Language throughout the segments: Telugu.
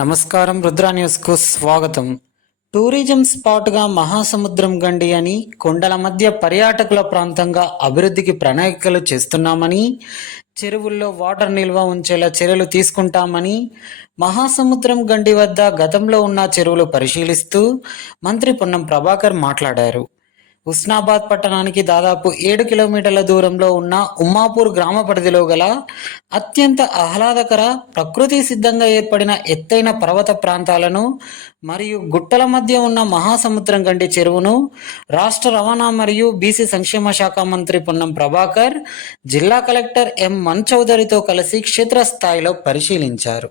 నమస్కారం రుద్రా న్యూస్కు స్వాగతం. టూరిజం స్పాట్గా మహాసముద్రం గండి అని కొండల మధ్య పర్యాటకుల ప్రాంతంగా అభివృద్ధికి ప్రణాళికలు చేస్తున్నామని చెరువుల్లో వాటర్ నిల్వ ఉంచేలా చర్యలు తీసుకుంటామని మహాసముద్రం గండి వద్ద గతంలో ఉన్న చెరువులు పరిశీలిస్తూ మంత్రి పొన్నం ప్రభాకర్ మాట్లాడారు. హుస్నాబాద్ పట్టణానికి దాదాపు ఏడు కిలోమీటర్ల దూరంలో ఉన్న ఉమ్మాపూర్ గ్రామ పరిధిలో గల అత్యంత ఆహ్లాదకర ప్రకృతి సిద్ధంగా ఏర్పడిన ఎత్తైన పర్వత ప్రాంతాలను మరియు గుట్టల మధ్య ఉన్న మహాసముద్రం కంటి చెరువును రాష్ట్ర రవాణా మరియు బీసీ సంక్షేమ శాఖ మంత్రి పొన్నం ప్రభాకర్ జిల్లా కలెక్టర్ ఎం మన్ చౌదరితో కలిసి క్షేత్రస్థాయిలో పరిశీలించారు.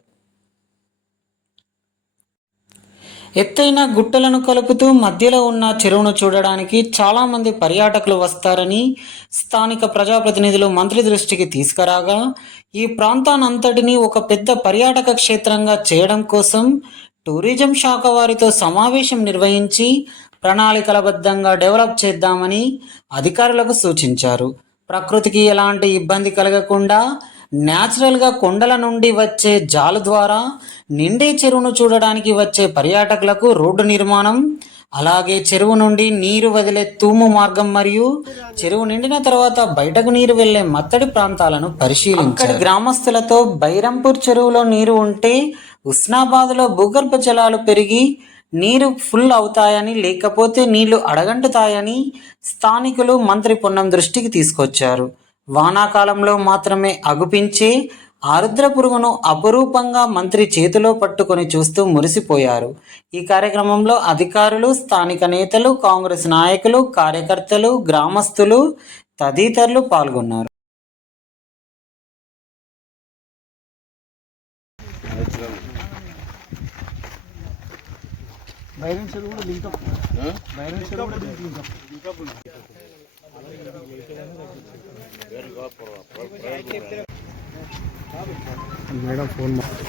ఎత్తైన గుట్టలను కలుపుతూ మధ్యలో ఉన్న చెరువును చూడడానికి చాలామంది పర్యాటకులు వస్తారని స్థానిక ప్రజాప్రతినిధులు మంత్రి దృష్టికి తీసుకురాగా ఈ ప్రాంతానంతటిని ఒక పెద్ద పర్యాటక క్షేత్రంగా చేయడం కోసం టూరిజం శాఖ వారితో సమావేశం నిర్వహించి ప్రణాళికలబద్ధంగా డెవలప్ చేద్దామని అధికారులకు సూచించారు. ప్రకృతికి ఎలాంటి ఇబ్బంది కలగకుండా న్యాచురల్గా కొండల నుండి వచ్చే జాలు ద్వారా నిండే చెరువును చూడడానికి వచ్చే పర్యాటకులకు రోడ్డు నిర్మాణం అలాగే చెరువు నుండి నీరు వదిలే తూము మార్గం మరియు చెరువు నిండిన తర్వాత బయటకు నీరు వెళ్ళే మత్తడి ప్రాంతాలను పరిశీలించారు. గ్రామస్తులతో బైరంపూర్ చెరువులో నీరు ఉంటే ఉస్నాబాద్లో భూగర్భ జలాలు పెరిగి నీరు ఫుల్ అవుతాయని లేకపోతే నీళ్ళు అడగంటుతాయని స్థానికులు మంత్రి పొన్నం దృష్టికి తీసుకొచ్చారు. వానాకాలంలో మాత్రమే అగుపించే ఆరుద్ర పురుగును అపురూపంగా మంత్రి చేతిలో పట్టుకొని చూస్తూ మురిసిపోయారు. ఈ కార్యక్రమంలో అధికారులు స్థానిక నేతలు కాంగ్రెస్ నాయకులు కార్యకర్తలు గ్రామస్తులు తదితరులు పాల్గొన్నారు. బైరన్ కూడా లింకప్ బైరన్ చెరువు కూడా లింకప్ ಮೇಡಮ್ ಫೋನ್ ಮಾಡಿ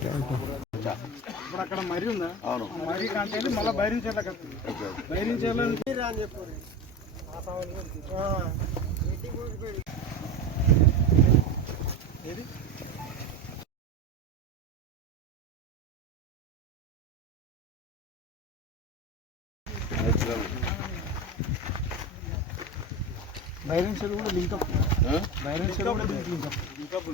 Thank you. ఇప్పుడు అక్కడ మర్రి ఉందా? అవును. మర్రి కంటే మళ్ళీ అని ఏది? కూడా లింకప్ బైరన్ చెరువు కూడా లింకప్